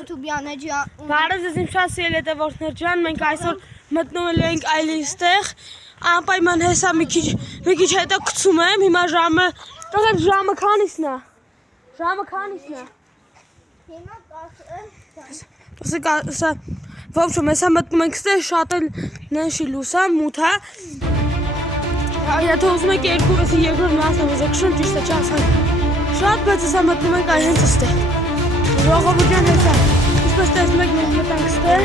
YouTube-յանը ջան։ Բարև ձեզ իմ շատ սիրելի հետևորդներ ջան, մենք այսօր մտնում ենք այստեղ։ Անպայման հեսա մի քիչ հետո գցում եմ։ Հիմա ժամը քանիսն է։ Ժամը քանիսն է։ Հիմա 10:00։ Սա ոբշում հեսա մտնում ենք ստեղ շատ էլ նշի լուսա մութ է։ Եթե ուզում եք երկուսի երկրորդ մասը ուզեքշուն ճիշտ է չասեմ։ Շատ բայց հեսա մտնում ենք այ հենց ստեղ։ Ժողովուրդ ջան հեսա։ Ինչպես տեսնում եք մենք մտանք ստեղ։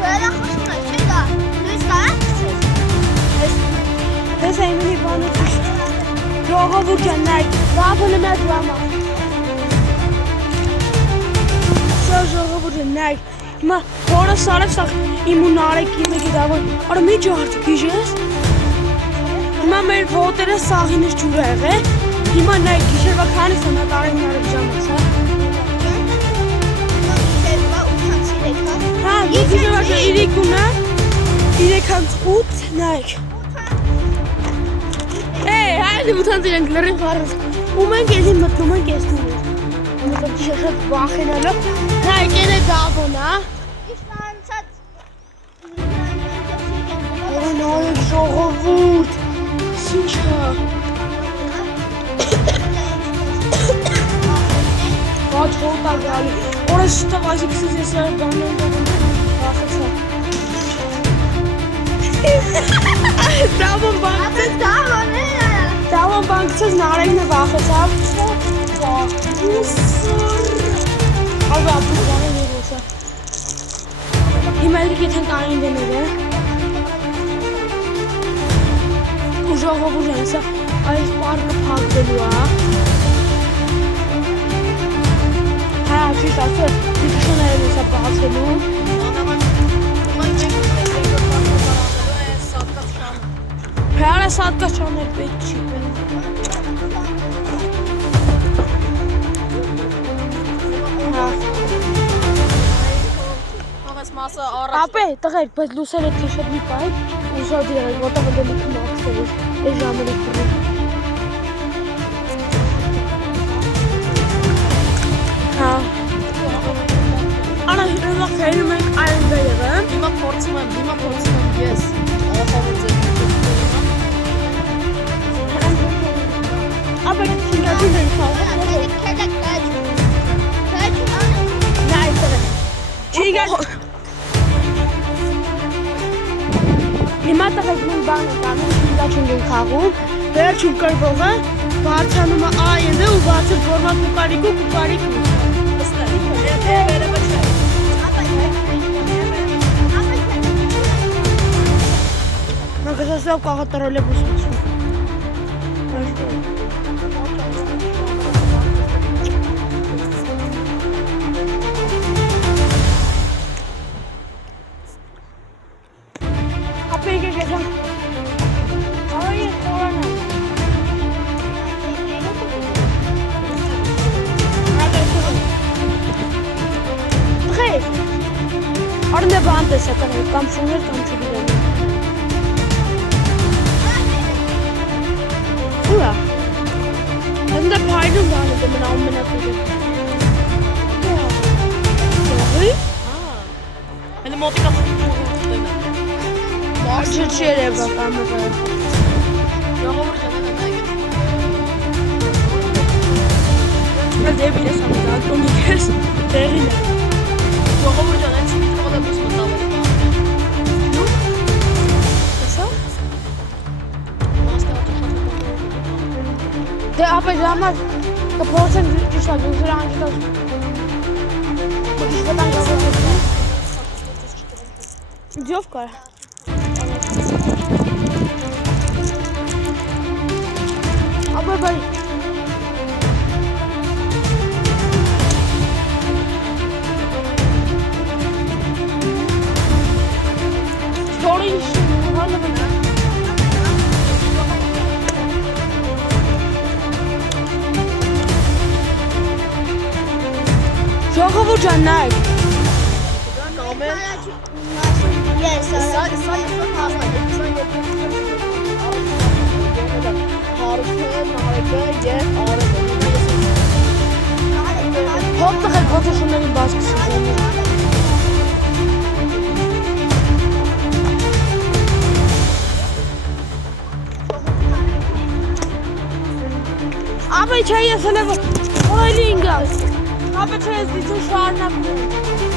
Վերախոսում եք, չէ՞ դա։ Լույս կա՞։ Հեսա իմունի բանը ճիշտ։ Ժողովուրդ ջան նայեք, դափնը մեր դրամա։ Սա ժողովուրդ ջան նայեք։ Հիմա որը սարև սա իմուն արեկի մեկի դավոր։ Արա մի ջարդ գիժես։ Հիմա մեր ոտերը սաղինս ջուր է եղել։ Հիմա նայեք գիշերվա քանիսն է տարին արեք ժամից, հա։ Հա, գիշերվա 3:08 նայեք։ Հայդի 8-ից իրենք լրին խարыз։ Ու մենք էլի մտնում ենք ես նույն։ Մտնում շատ վախենալով։ Նայեք են է դավոն, հա։ Որը նայեք ժողովուրդ։ Ինչ է։ Ոչ հոտա գալի։ Որը շտավ այսիքսից ես էր բանեն վախեցա։ Դավոն բանկցես։ Դավոն բանկցես նարեկն է վախեցավ։ Ալվա ապուր բանեն էր ոսա։ Հիմա ելիք եթեն կանին դեներ է։ Ու ժողովուրդ են սա այս պարկը պակվելու է։ Հա, ճիշտ ասել, դիքշուն է սա բացելու։ Հələ saat kaç onlar bekçi. Ապե, տղեր, բայց լուսերը թեշետ մի պայք, ուժավ դիրակ, ոտավ ընդելի կմաքսել ես ժամերի կրում։ Հա։ Արա հիմա խելում ենք այրն բերևը։ Հիմա փորձում եմ ես։ Ապե քինդատին են խաղում։ Հիմա տղեկ մին բան ենք անում, քինդաչունգ ենք խաղում, վերջում կրվողը, բարձանում է այնդը ու բարձր գորմա կուկարիկու կուկարիկու։ Նագասասավ կաղատարոլ է բուսացում։ Ապե եկեք եթան։ Արա ես խորան եմ։ Տղեր, արն է բան տեսական է, կամ շուներ կամ չգիրեմ։ Ուրա, հնդը պայնում բանը դե մնա ամենակուղի։ Ուղի? Հենը մոտիկա Չի երևա կամերը։ Ժողովուրդ ջան, նայեք։ Ես դեպի ես ամենակ ունիկես տեղին է։ Ժողովուրդ ջան, այս մի տղոտ է բուս մտավերի բանը։ Հեսա։ Դե ապե ժամար կփորձեն ճիշտ դուզր անջտած։ Մոդիշ վտան գազով։ Ձյով կար։ Ապա բայ Story հալը մնա Ժողովուրդ ջան նայեք Կամեն Ես սա հարուստը, նարեկը և արևը Հոտ տղեր փոթոշումներին բաց կսուժեն։ Ապա չէ ես հլը օրայլի ինգալ։ Ապա չէ ես դիցուն շարունակում։